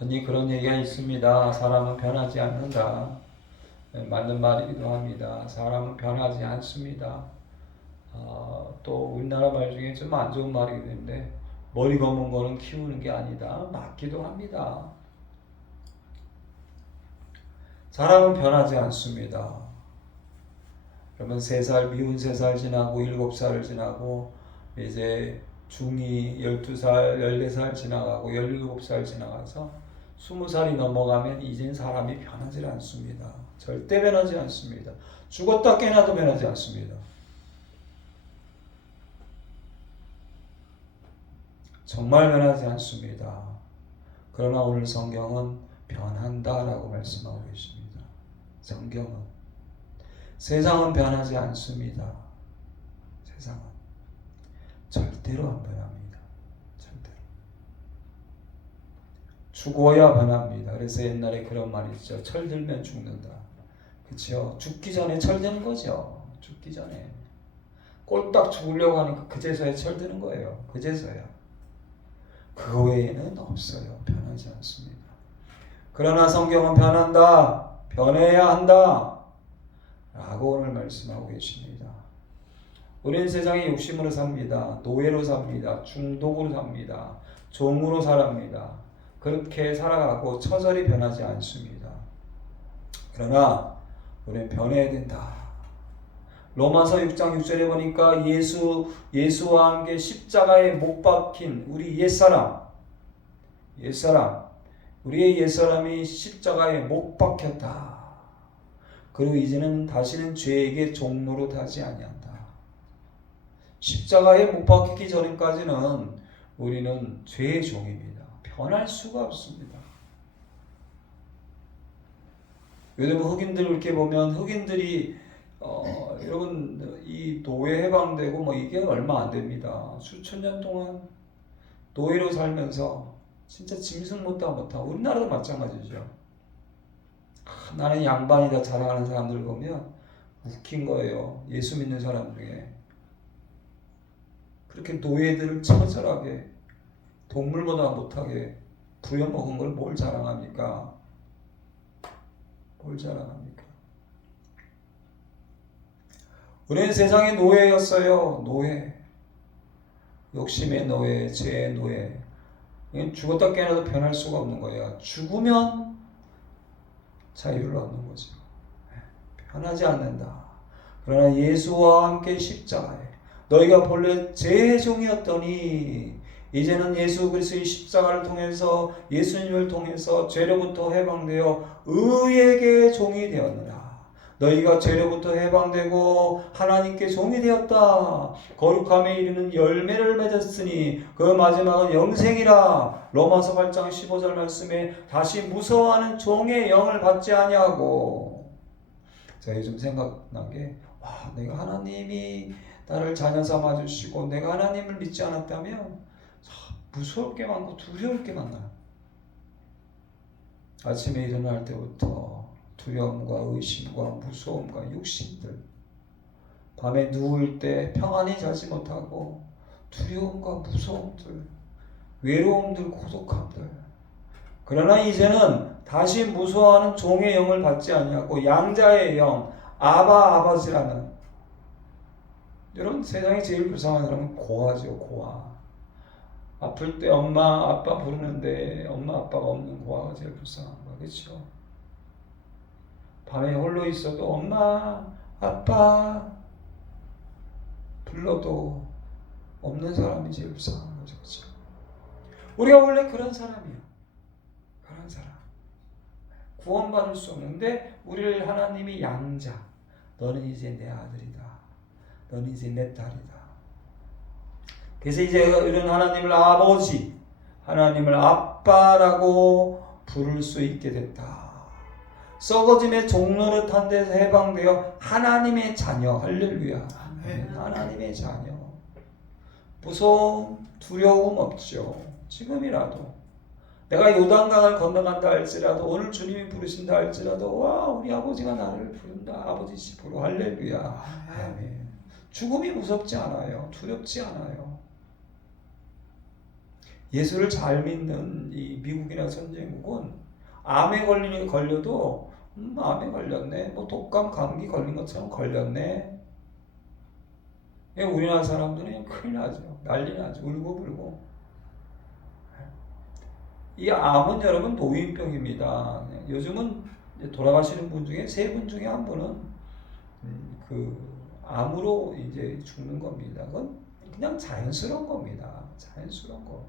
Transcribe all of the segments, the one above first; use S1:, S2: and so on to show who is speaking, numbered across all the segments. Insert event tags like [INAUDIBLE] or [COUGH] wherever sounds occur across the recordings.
S1: 언니 그런 얘기가 있습니다. 사람은 변하지 않는다. 네, 맞는 말이기도 합니다. 사람은 변하지 않습니다. 어, 또 우리나라 말 중에 좀 안 좋은 말이기도 한데 머리 검은 거는 키우는 게 아니다. 맞기도 합니다. 사람은 변하지 않습니다. 그러면 세 살 미운 세 살 지나고 일곱 살을 지나고 이제 중2 12살 14살 지나가고 17살 지나가서 20살이 넘어가면 이젠 사람이 변하지 않습니다. 절대 변하지 않습니다. 죽었다 깨나도 변하지 않습니다. 정말 변하지 않습니다. 그러나 오늘 성경은 변한다라고 말씀하고 계십니다. 성경은 세상은 변하지 않습니다. 세상은 절대로 안 변합니다. 절대로. 죽어야 변합니다. 그래서 옛날에 그런 말이 있죠. 철 들면 죽는다. 그렇죠? 죽기 전에 철 드는 거죠. 죽기 전에. 꼴딱 죽으려고 하니까 그제서야 철 드는 거예요. 그제서야. 그 외에는 없어요. 변하지 않습니다. 그러나 성경은 변한다. 변해야 한다. 라고 오늘 말씀하고 계십니다. 우리는 세상에 욕심으로 삽니다. 노예로 삽니다. 중독으로 삽니다. 종으로 살합니다. 그렇게 살아가고 처절히 변하지 않습니다. 그러나 우리는 변해야 된다. 로마서 6장 6절에 보니까 예수 예수와 함께 십자가에 못 박힌 우리 옛사람 옛사람 우리의 옛사람이 십자가에 못 박혔다. 그리고 이제는 다시는 죄에게 종로로 타지 아니한다. 십자가에 못 박히기 전까지는 우리는 죄의 종입니다. 변할 수가 없습니다. 요즘 흑인들 이렇게 보면 흑인들이 어, 여러분 이 노예 해방되고 뭐 이게 얼마 안 됩니다. 수천 년 동안 노예로 살면서 진짜 짐승 못다 못하. 우리나라도 마찬가지죠. 아, 나는 양반이다 자랑하는 사람들 보면 웃긴 거예요. 예수 믿는 사람 중에 그렇게 노예들을 처절하게 동물보다 못하게 부려먹은 걸 뭘 자랑합니까? 뭘 자랑합니까? 우리는 세상의 노예였어요. 노예. 욕심의 노예, 죄의 노예. 죽었다 깨어나도 변할 수가 없는 거예요. 죽으면 자유를 얻는 거죠. 변하지 않는다. 그러나 예수와 함께 십자가에 너희가 본래 제 종이었더니 이제는 예수 그리스도의 십자가를 통해서 예수님을 통해서 죄로부터 해방되어 의에게 종이 되었느라 너희가 죄로부터 해방되고 하나님께 종이 되었다. 거룩함에 이르는 열매를 맺었으니 그 마지막은 영생이라. 로마서 8장 15절 말씀에 다시 무서워하는 종의 영을 받지 아니하고 제가 요즘 생각난 게 와, 내가 하나님이 나를 자녀 삼아 주시고 내가 하나님을 믿지 않았다면 무서울 게 많고 두려울 게 많아요. 아침에 일어날 때부터 두려움과 의심과 무서움과 욕심들 밤에 누울 때 평안히 자지 못하고 두려움과 무서움들 외로움들 고독함들 그러나 이제는 다시 무서워하는 종의 영을 받지 아니하고 양자의 영 아바 아버지라는 여러분 세상에 제일 불쌍한 사람은 고아죠 고아 아플 때 엄마 아빠 부르는데 엄마 아빠가 없는 고아가 제일 불쌍한 그렇죠 밤에 홀로 있어도 엄마, 아빠 불러도 없는 사람이 제일 불쌍한 거죠. 그렇죠? 우리가 원래 그런 사람이야. 그런 사람. 구원받을 수 없는데 우리를 하나님이 양자. 너는 이제 내 아들이다. 너는 이제 내 딸이다. 그래서 이제 이런 하나님을 아버지, 하나님을 아빠라고 부를 수 있게 됐다. 썩어짐의 종로릇한 데서 해방되어 하나님의 자녀 할렐루야. 하나님의 자녀. 무서움 두려움 없죠. 지금이라도. 내가 요단강을 건너간다 할지라도 오늘 주님이 부르신다 할지라도 와 우리 아버지가 나를 부른다. 아버지 집으로. 할렐루야. 아멘. 죽음이 무섭지 않아요. 두렵지 않아요 예수를 잘 믿는 이 미국이나 선진국은 암에 걸리니 걸려도 음, 암에 걸렸네. 뭐 독감, 감기 걸린 것처럼 걸렸네. 예, 우리나라 사람들은 큰일 나죠. 난리 나죠. 울고불고. 이 암은 여러분 노인병입니다. 요즘은 이제 돌아가시는 분 중에 세 분 중에 한 분은 음, 그 암으로 이제 죽는 겁니다. 그건 그냥 자연스러운 겁니다. 자연스러운 거.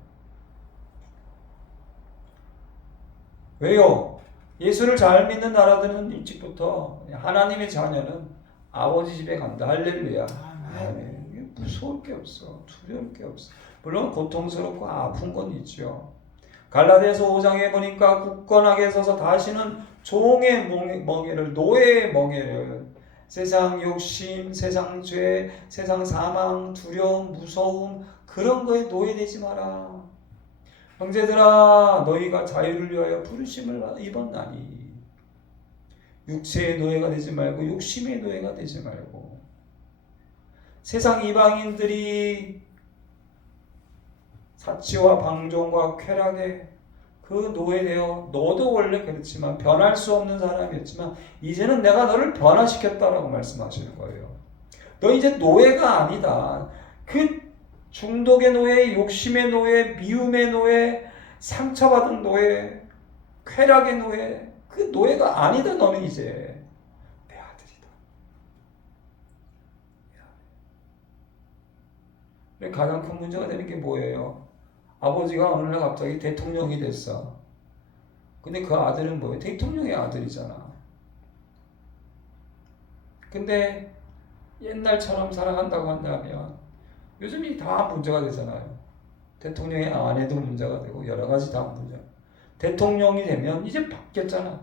S1: 왜요? 예수를 잘 믿는 나라들은 일찍부터 하나님의 자녀는 아버지 집에 간다. 할렐루야. 아멘. 무서울 게 없어. 두려울 게 없어. 물론 고통스럽고 아픈 건 있죠. 갈라디아서 5장에 보니까 굳건하게 서서 다시는 종의 멍에- 멍에를 노예의 멍에를 세상 욕심, 세상 죄, 세상 사망, 두려움, 무서움 그런 거에 노예되지 마라. 형제들아 너희가 자유를 위하여 부르심을 입었나니 육체의 노예가 되지 말고 욕심의 노예가 되지 말고 세상 이방인들이 사치와 방종과 쾌락에 그 노예되어 너도 원래 그렇지만 변할 수 없는 사람이었지만 이제는 내가 너를 변화시켰다라고 말씀하시는 거예요. 너 이제 노예가 아니다. 그 중독의 노예, 욕심의 노예, 미움의 노예, 상처받은 노예, 쾌락의 노예, 그 노예가 아니다. 너는 이제 내 아들이다. 가장 큰 문제가 되는 게 뭐예요? 아버지가 어느 날 갑자기 대통령이 됐어. 근데 그 아들은 뭐예요? 대통령의 아들이잖아. 근데 옛날처럼 살아간다고 한다면 요즘이 다 문제가 되잖아요. 대통령의 아내도 문제가 되고 여러 가지 다 문제. 대통령이 되면 이제 바뀌었잖아.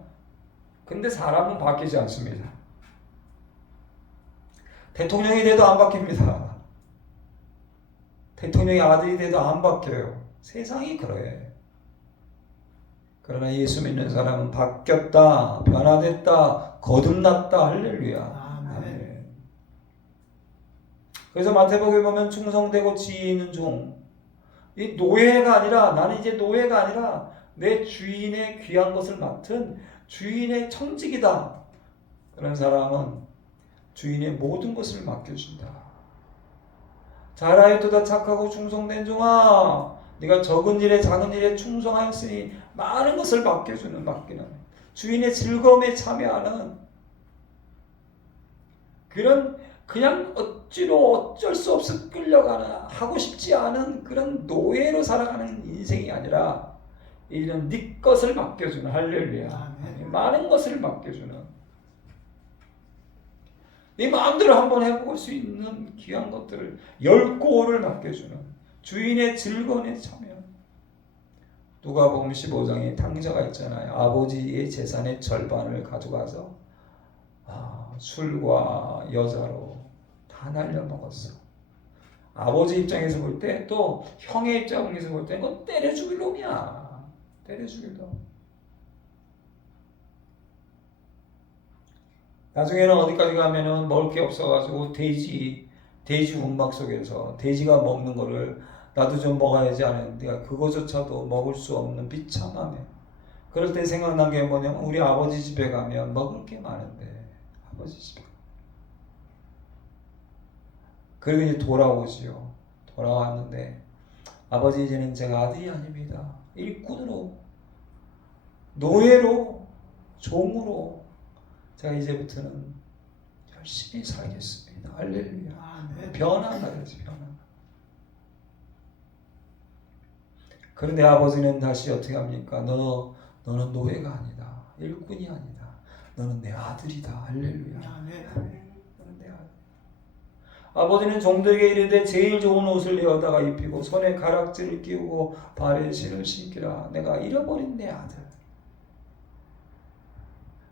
S1: 근데 사람은 바뀌지 않습니다. 대통령이 돼도 안 바뀝니다. 대통령의 아들이 돼도 안 바뀌어요. 세상이 그래. 그러나 예수 믿는 사람은 바뀌었다, 변화됐다, 거듭났다, 할렐루야. 그래서 마태복에 보면 충성되고 지혜 있는 종, 이 노예가 아니라 나는 이제 노예가 아니라 내 주인의 귀한 것을 맡은 주인의 청직이다. 그런 사람은 주인의 모든 것을 맡겨준다. 잘하였도다 착하고 충성된 종아, 네가 적은 일에 작은 일에 충성하였으니 많은 것을 맡겨주는 맡기는 주인의 즐거움에 참여하는 그런 그냥 억지로 어쩔 수 없어 끌려가는 하고 싶지 않은 그런 노예로 살아가는 인생이 아니라 이런 네 것을 맡겨주는 할렐루야. 많은 것을 맡겨주는 네 마음대로 한번 해볼 수 있는 귀한 것들을 열 고를 맡겨주는 주인의 즐거움에 참여. 누가복음 15장에 탕자가 있잖아요. 아버지의 재산의 절반을 가져가서 아, 술과 여자로 다 날려먹었어. 아버지 입장에서 볼 때 또 형의 입장에서 볼때 이건 때려 죽일 놈이야. 때려 죽일 놈. 나중에는 어디까지 가면은 먹을 게 없어가지고 돼지 돼지 운막 속에서 돼지가 먹는 거를 나도 좀 먹어야지 하는데 그거조차도 먹을 수 없는 비참함에 그럴 때 생각난 게 뭐냐면 우리 아버지 집에 가면 먹을 게 많은데 아버지 집에 그리고 이제 돌아오지요 돌아왔는데 아버지 이제는 제가 아들이 아닙니다 일꾼으로 노예로 종으로 제가 이제부터는 열심히 살겠습니다 할렐루야
S2: 아멘.
S1: 변화가 되지 변화. 그런데 아버지는 다시 어떻게 합니까? 너 너는 노예가 아니다. 일꾼이 아니다. 너는 내 아들이다. 할렐루야.
S2: 아멘.
S1: 아버지는 종들에게 이르되 제일 좋은 옷을 내어다가 입히고 손에 가락지를 끼우고 발에 신을 신기라. 내가 잃어버린 내 아들.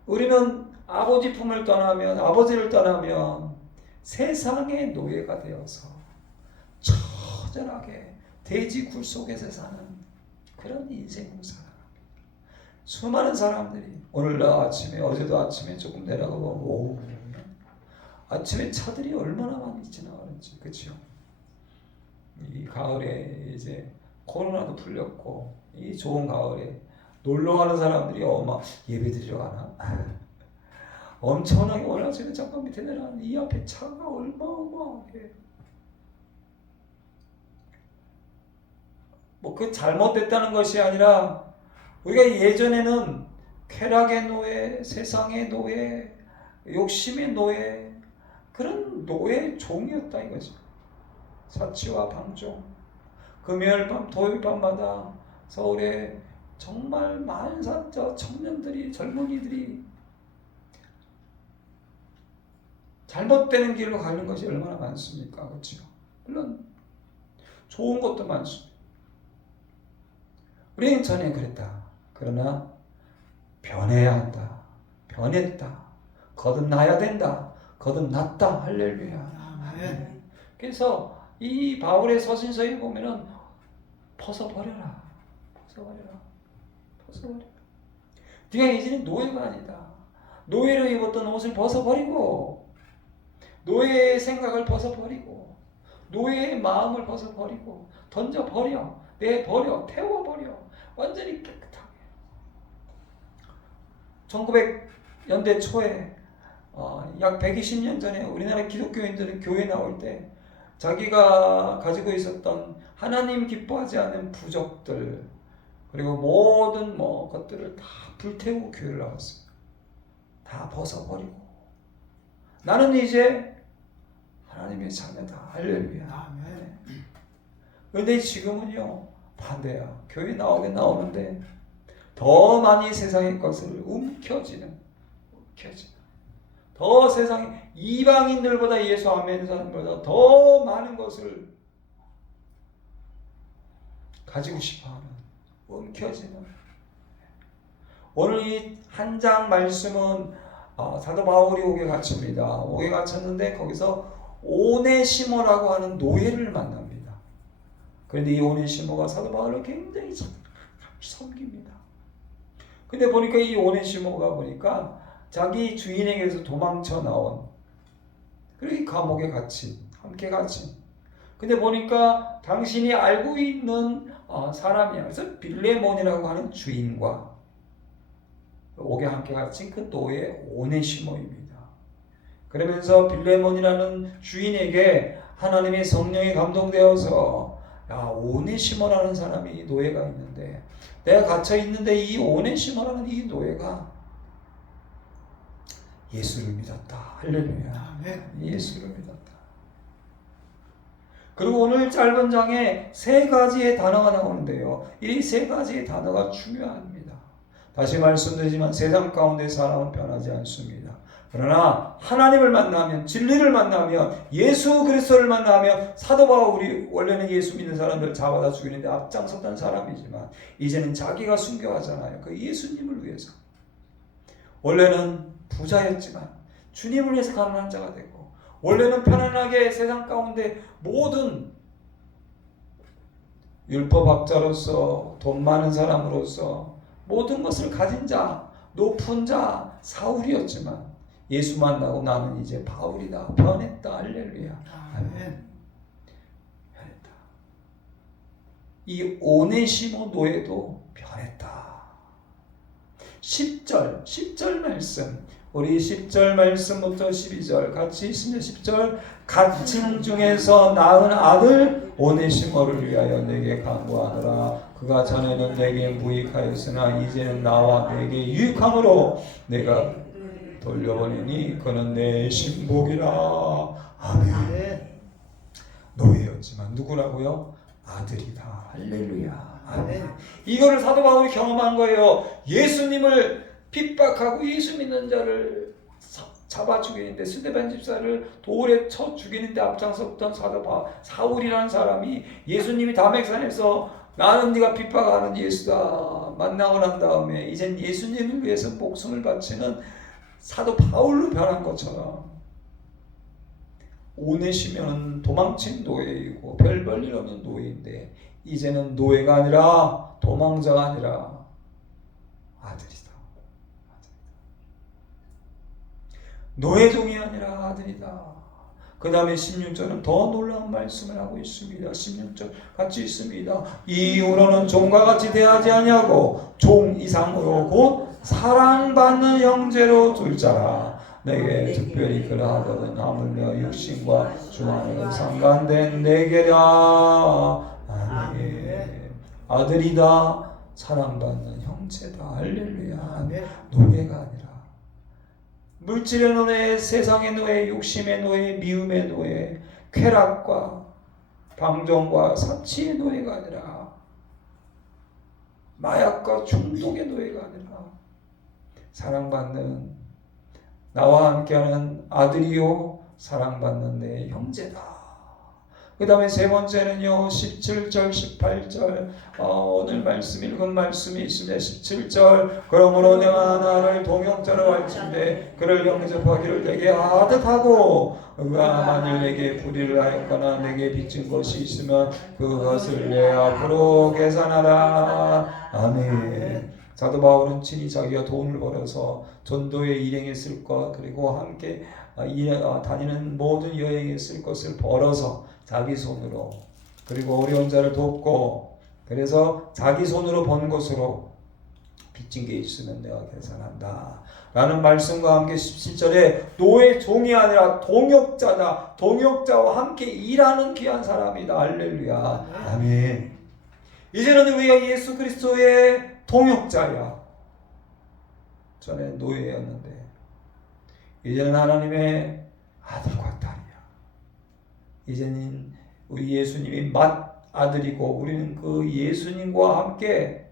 S1: 우리는 아버지 품을 떠나면 아버지를 떠나면 세상의 노예가 되어서 처절하게 돼지 굴 속에서 사는 그런 인생으로 살아갑니다. 수많은 사람들이 오늘도 아침에 어제도 아침에 조금 내려가 보면 오 아침에 차들이 얼마나 많이 지나가는지 그렇죠? 이 가을에 이제 코로나도 풀렸고 이 좋은 가을에 놀러 가는 사람들이 어마 예배 드리러 가나? [LAUGHS] 엄청나게 원하시는 잠깐 밑에 내려가는 이 앞에 차가 얼마어마하게 뭐 그 잘못됐다는 것이 아니라 우리가 예전에는 쾌락의 노예, 세상의 노예, 욕심의 노예 그런 노예 종이었다 이거죠. 사치와 방종. 금요일 밤, 토요일 밤마다 서울에 정말 많은 사, 저 청년들이 젊은이들이 잘못되는 길로 가는 것이 얼마나 많습니까? 그렇죠? 물론 좋은 것도 많습니다. 우리는 전에 그랬다. 그러나 변해야 한다. 변했다. 거듭나야 된다. 거듭났다. 할렐루야.
S2: 아멘.
S1: 그래서 이 바울의 서신서에 보면은 벗어버려라. 벗어버려라. 벗어버려. 네가 이제는 노예가 아니다. 노예로 입었던 옷을 벗어버리고 노예의 생각을 벗어버리고 노예의 마음을 벗어버리고 던져버려. 내버려. 태워버려. 완전히 깨끗하게. 1900년대 초에 어, 약 120년 전에 우리나라 기독교인들은 교회 나올 때 자기가 가지고 있었던 하나님 기뻐하지 않은 부적들 그리고 모든 뭐 것들을 다 불태우고 교회를 나왔어요. 다 벗어버리고 나는 이제 하나님의 자녀다. 할렐루야.
S2: 아멘.
S1: 근데 지금은요 반대야. 교회 나오긴 나오는데 더 많이 세상의 것을 움켜쥐는 움켜쥐는 더 세상에 이방인들보다 예수 안 믿는 사람보다 더 많은 것을 가지고 싶어하는 움켜쥐는 오늘 이 한 장 말씀은 어, 사도 바울이 옥에 갇힙니다. 옥에 갇혔는데 거기서 오네시모라고 하는 노예를 만납니다. 그런데 이 오네시모가 사도 바울을 굉장히 참- 섬깁니다. 근데 보니까 이 오네시모가 보니까 자기 주인에게서 도망쳐 나온 그리고 이 감옥에 갇힌 함께 갇힌 근데 보니까 당신이 알고 있는 어, 사람이야 그래서 빌레몬이라고 하는 주인과 옥에 함께 갇힌 그 노예 오네시모입니다. 그러면서 빌레몬이라는 주인에게 하나님의 성령이 감동되어서 야 오네시모라는 사람이 노예가 있는데 내가 갇혀 있는데 이 오네시모라는 이 노예가 예수를 믿었다. 할렐루야. 예수를 믿었다. 그리고 오늘 짧은 장에 세 가지의 단어가 나오는데요. 이 세 가지의 단어가 중요합니다. 다시 말씀드리지만 세상 가운데 사람은 변하지 않습니다. 그러나 하나님을 만나면 진리를 만나면 예수 그리스도를 만나면 사도 바울이 원래는 예수 믿는 사람들 잡아다 죽이는데 앞장섰던 사람이지만 이제는 자기가 순교하잖아요. 그 예수님을 위해서. 원래는 부자였지만 주님을 위해서 가난한 자가 되고 원래는 편안하게 세상 가운데 모든 율법학자로서 돈 많은 사람으로서 모든 것을 가진 자, 높은 자, 사울이었지만 예수 만나고 나는 이제 바울이다. 변했다. 할렐루야.
S2: 아멘.
S1: 변했다. 이 오네시모 노예도 변했다. 10절, 10절 말씀. 우리 10절 말씀부터 12절 같이 있습니다. 10절 갇힌 중에서 낳은 아들 오네시모를 위하여 내게 간구하노라. 그가 전에는 내게 무익하였으나 이제는 나와 내게 유익함으로 내가 돌려보내니 그는 내 신복이라. 아멘.
S2: 아멘.
S1: 노예였지만 누구라고요? 아들이다. 할렐루야. 이거를 사도 바울이 경험한 거예요. 예수님을 핍박하고 예수 믿는 자를 사- 잡아 죽이는데 스데반 집사를 돌에 쳐 죽이는데 앞장섰던 사도 바 사울이라는 사람이 예수님이 담백산에서 나는 네가 핍박하는 예수다 만나고 난 다음에 이젠 예수님을 위해서 목숨을 바치는 사도 바울로 변한 것처럼 오내시면은 도망친 노예이고 별 볼 일 없는 노예인데 이제는 노예가 아니라 도망자가 아니라 아들이다. 노예종이 아니라 아들이다. 그 다음에 16절은 더 놀라운 말씀을 하고 있습니다. 16절 같이 있습니다. 이후로는 종과 같이 대하지 아니하고 종 이상으로 곧 사랑받는 형제로 둘 자라. 내게 특별히 그러하거든 하물며 육신과 주안으로 상관된 내게라. 아멘. 아들이다 사랑받는 형제다 할렐루야.
S2: 아멘.
S1: 노예가 아니라 물질의 노예, 세상의 노예, 욕심의 노예, 미움의 노예, 쾌락과 방종과 사치의 노예가 아니라 마약과 중독의 노예가 아니라 사랑받는 나와 함께하는 아들이요 사랑받는 내 형제다. 그 다음에 세 번째는요 17절 18절. 어, 오늘 말씀 읽은 말씀이 있습니다. 17절. 그러므로 내가 나를 동역자로 할진대 그를 영접하기를 내게 하듯하고 그가 만일 내게 불의를 하였거나 내게 빚진 것이 있으면 그것을 내 앞으로 계산하라. 아멘 사도 바울은 친히 자기가 돈을 벌어서 전도에 일행했을 것 그리고 함께 아, 일- 아, 다니는 모든 여행에 쓸 것을 벌어서 자기 손으로 그리고 어려운 자를 돕고 그래서 자기 손으로 번 것으로 빚진 게 있으면 내가 계산한다. 라는 말씀과 함께 17절에 노예 종이 아니라 동역자다. 동역자와 함께 일하는 귀한 사람이다. 할렐루야. 아멘. 이제는 우리가 예수 그리스도의 동역자야. 전에 노예였는데 이제는 하나님의 아들과 딸이야. 이제는 우리 예수님이 맏 아들이고 우리는 그 예수님과 함께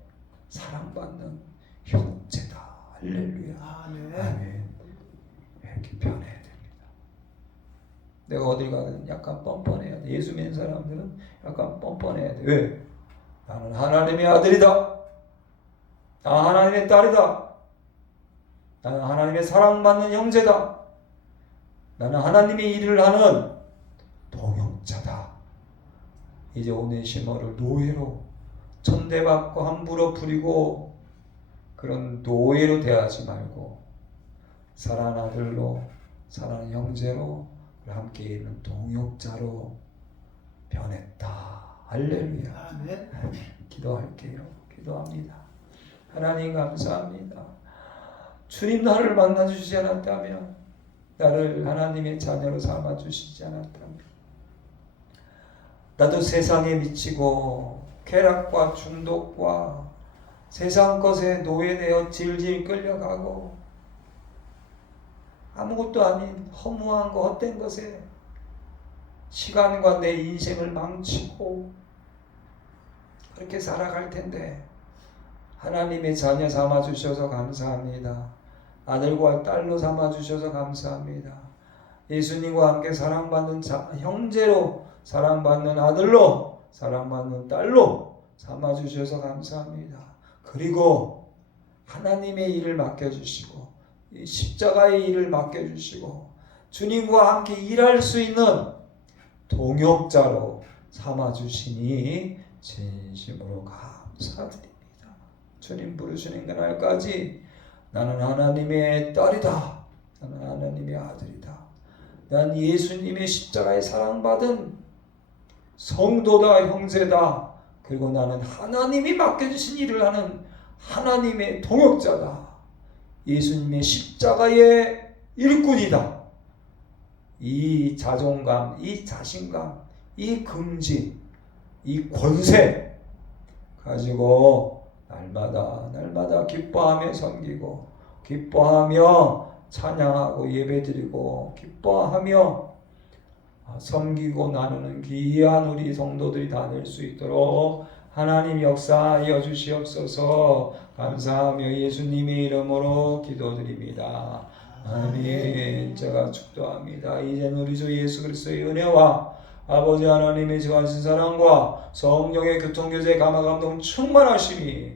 S1: 사랑받는 형제다. 할렐루야.
S2: 아멘.
S1: 아멘. 이렇게 변해야 됩니다. 내가 어딜 가든 약간 뻔뻔해야 돼. 예수 믿는 사람들은 약간 뻔뻔해야 돼. 왜? 나는 하나님의 아들이다. 나 하나님의 딸이다. 나는 하나님의 사랑받는 형제다. 나는 하나님의 일을 하는 동역자다. 이제 오네시모를 노예로 천대받고 함부로 부리고 그런 노예로 대하지 말고 사랑하는 아들로 사랑하는 형제로 함께 있는 동역자로 변했다. 할렐루야.
S2: 아멘.
S1: 기도할게요. 기도합니다. 하나님 감사합니다. 주님 나를 만나 주시지 않았다면 나를 하나님의 자녀로 삼아 주시지 않았다면 나도 세상에 미치고 쾌락과 중독과 세상 것에 노예되어 질질 끌려가고 아무것도 아닌 허무한 거 헛된 것에 시간과 내 인생을 망치고 그렇게 살아갈 텐데 하나님의 자녀 삼아 주셔서 감사합니다. 아들과 딸로 삼아 주셔서 감사합니다. 예수님과 함께 사랑받는 자, 형제로 사랑받는 아들로 사랑받는 딸로 삼아 주셔서 감사합니다. 그리고 하나님의 일을 맡겨 주시고 이 십자가의 일을 맡겨 주시고 주님과 함께 일할 수 있는 동역자로 삼아 주시니 진심으로 감사드립니다. 주님 부르시는 그날까지 나는 하나님의 딸이다. 나는 하나님의 아들이다. 난 예수님의 십자가에 사랑받은 성도다, 형제다. 그리고 나는 하나님이 맡겨주신 일을 하는 하나님의 동역자다. 예수님의 십자가의 일꾼이다. 이 자존감, 이 자신감, 이 긍지, 이 권세 가지고 날마다 날마다 기뻐하며 섬기고 기뻐하며 찬양하고 예배드리고 기뻐하며 섬기고 나누는 귀한 우리 성도들이 다될수 있도록 하나님 역사하여 주시옵소서 감사하며 예수님의 이름으로 기도드립니다. 아멘. 제가 축도합니다. 이제는 우리 주 예수 그리스도의 은혜와 아버지 하나님의 지하신 사랑과 성령의 교통교제 감화 감동 충만하심이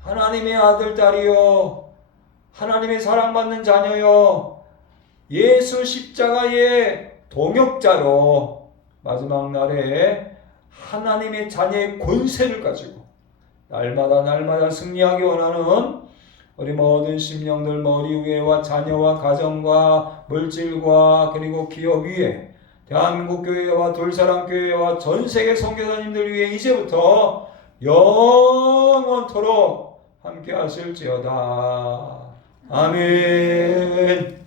S1: 하나님의 아들 딸이요 하나님의 사랑받는 자녀요 예수 십자가의 동역자로 마지막 날에 하나님의 자녀의 권세를 가지고 날마다 날마다 승리하기 원하는 우리 모든 심령들 머리 위에와 자녀와 가정과 물질과 그리고 기업 위에 대한민국 교회와 돌사랑교회와 전 세계 선교사님들 위해 이제부터 영원토록 함께 하실지어다. 아멘.